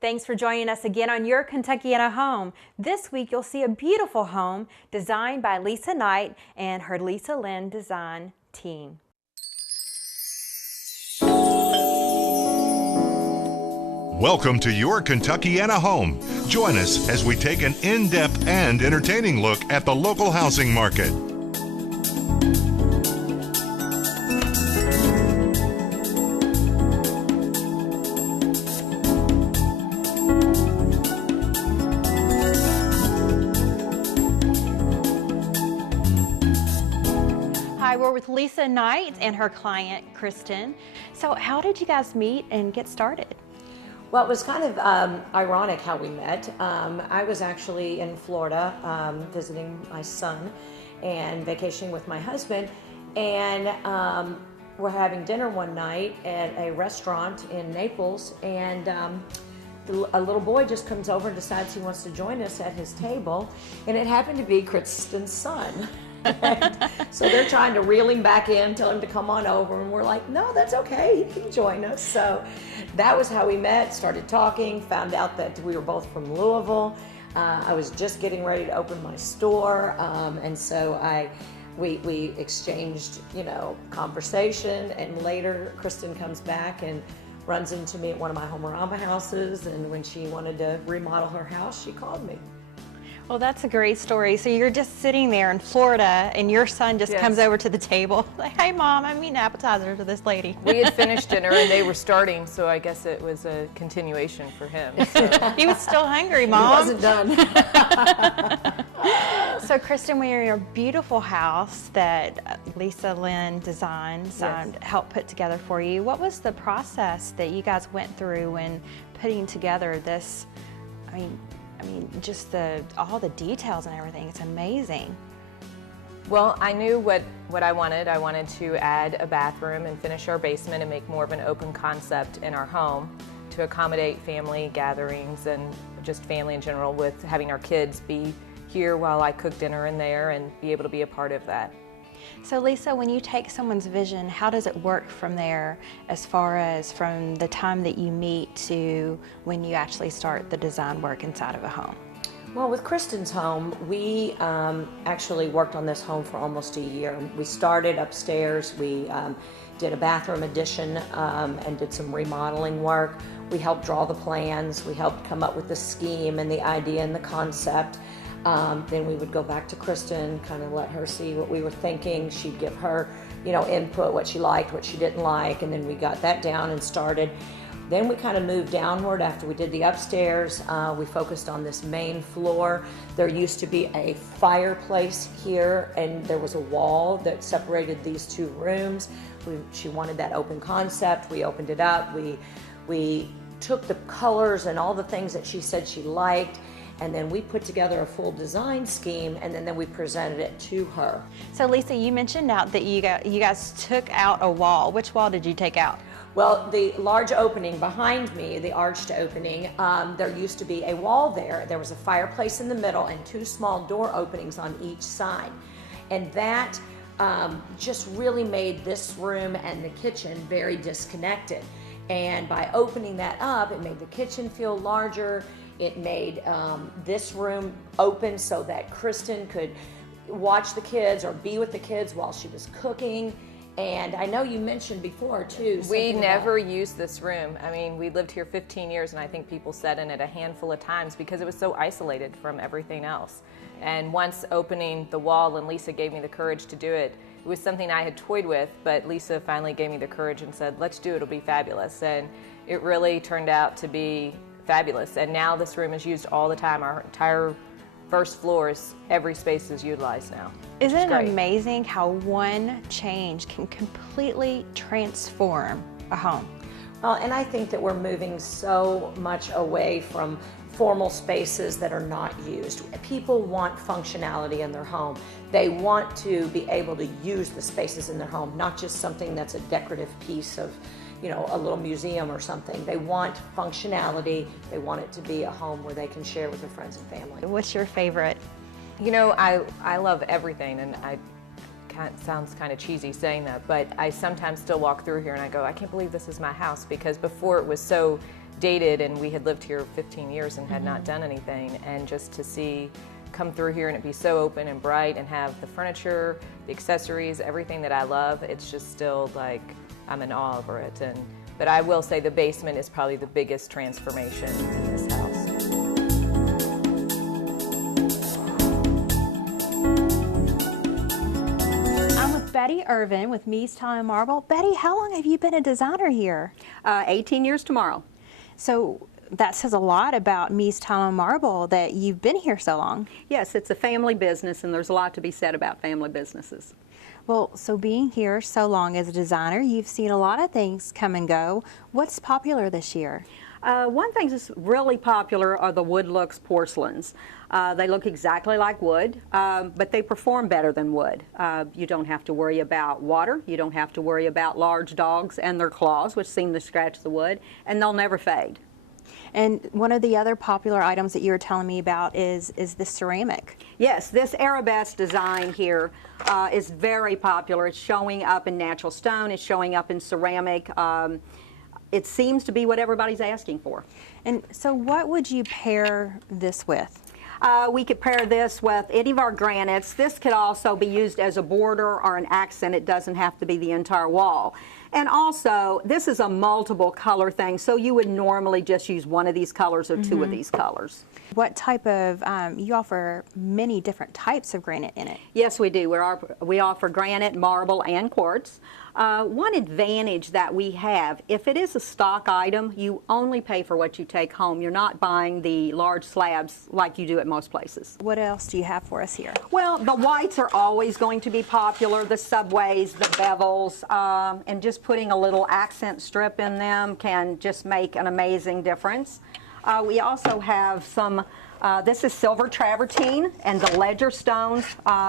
Thanks for joining us again on Your Kentuckiana Home. This week you'll see a beautiful home designed by Lisa Knight and her Lisa Lynn Design team. Welcome to Your Kentuckiana Home. Join us as we take an in-depth and entertaining look at the local housing market. Hi, we're with Lisa Knight and her client, Kristen. So how did you guys meet and get started? Well, it was kind of ironic how we met. I was actually in Florida visiting my son and vacationing with my husband, and we're having dinner one night at a restaurant in Naples, and a little boy just comes over and decides he wants to join us at his table, and it happened to be Kristen's son. So they're trying to reel him back in, tell him to come on over, and we're like, no, that's okay, he can join us. So that was how we met, started talking, found out that we were both from Louisville. I was just getting ready to open my store, and so we exchanged, conversation, and later Kristen comes back and runs into me at one of my Homerama houses, and when she wanted to remodel her house, she called me. Well, that's a great story. So you're just sitting there in Florida and your son just comes over to the table like, hey Mom, I'm eating appetizers with this lady. We had finished dinner and they were starting, so I guess it was a continuation for him. So. He was still hungry, Mom. He wasn't done. So Kristen, we're in your beautiful house that Lisa Lynn Designs helped put together for you. What was the process that you guys went through when putting together this, I mean, just all the details and everything, it's amazing. Well, I knew what I wanted. I wanted to add a bathroom and finish our basement and make more of an open concept in our home to accommodate family gatherings and just family in general, with having our kids be here while I cook dinner in there and be able to be a part of that. So Lisa, when you take someone's vision, how does it work from there, as far as from the time that you meet to when you actually start the design work inside of a home? Well, with Kristen's home, we actually worked on this home for almost a year. We started upstairs, we did a bathroom addition and did some remodeling work. We helped draw the plans, we helped come up with the scheme and the idea and the concept. Then we would go back to Kristen, kind of let her see what we were thinking. She'd give her, input, what she liked, what she didn't like, and then we got that down and started. Then we kind of moved downward after we did the upstairs. We focused on this main floor. There used to be a fireplace here, and there was a wall that separated these two rooms. She wanted that open concept. We opened it up. We took the colors and all the things that she said she liked, and then we put together a full design scheme, and then we presented it to her. So Lisa, you mentioned out that you guys took out a wall. Which wall did you take out? Well, the large opening behind me, the arched opening, there used to be a wall there. There was a fireplace in the middle and two small door openings on each side. And that just really made this room and the kitchen very disconnected. And by opening that up, it made the kitchen feel larger. It made this room open so that Kristen could watch the kids or be with the kids while she was cooking. And I know you mentioned before too. We never used this room. I mean, we lived here 15 years, and I think people sat in it a handful of times because it was so isolated from everything else. And once opening the wall, and Lisa gave me the courage to do it, it was something I had toyed with, but Lisa finally gave me the courage and said, let's do it, it'll be fabulous. And it really turned out to be fabulous. And now this room is used all the time. Our entire first floor is, every space is utilized now. Isn't it amazing how one change can completely transform a home? Well, and I think that we're moving so much away from formal spaces that are not used. People want functionality in their home. They want to be able to use the spaces in their home, not just something that's a decorative piece of, a little museum or something. They want functionality. They want it to be a home where they can share with their friends and family. What's your favorite? I love everything, and sounds kind of cheesy saying that, but I sometimes still walk through here and I go, I can't believe this is my house, because before it was so dated and we had lived here 15 years and had not done anything, and just to see come through here and it be so open and bright and have the furniture, the accessories, everything that I love, it's just still like I'm in awe over it. But I will say the basement is probably the biggest transformation in this house. Betty Irvin with Mies Tile and Marble. Betty, how long have you been a designer here? 18 years tomorrow. So that says a lot about Mies Tile and Marble that you've been here so long. Yes, it's a family business, and there's a lot to be said about family businesses. Well, so being here so long as a designer, you've seen a lot of things come and go. What's popular this year? One thing that's really popular are the wood looks porcelains. They look exactly like wood, but they perform better than wood. You don't have to worry about water. You don't have to worry about large dogs and their claws, which seem to scratch the wood, and they'll never fade. And one of the other popular items that you were telling me about is the ceramic. Yes, this arabesque design here is very popular. It's showing up in natural stone. It's showing up in ceramic. It seems to be what everybody's asking for. And so what would you pair this with? We could pair this with any of our granites. This could also be used as a border or an accent. It doesn't have to be the entire wall. And also, this is a multiple color thing, so you would normally just use one of these colors or two of these colors. What type of, you offer many different types of granite in it. Yes, we do. We offer granite, marble, and quartz. One advantage that we have, if it is a stock item, you only pay for what you take home. You're not buying the large slabs like you do at most places. What else do you have for us here? Well, the whites are always going to be popular, the subways, the bevels, and just putting a little accent strip in them can just make an amazing difference. We also have some, this is silver travertine and the ledger stones.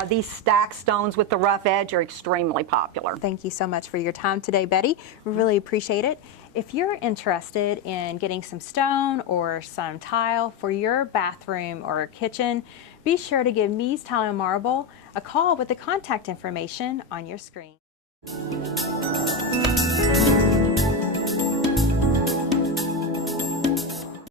These stacked stones with the rough edge are extremely popular. Thank you so much for your time today, Betty. We really appreciate it. If you're interested in getting some stone or some tile for your bathroom or kitchen, be sure to give Mies Tile and Marble a call with the contact information on your screen.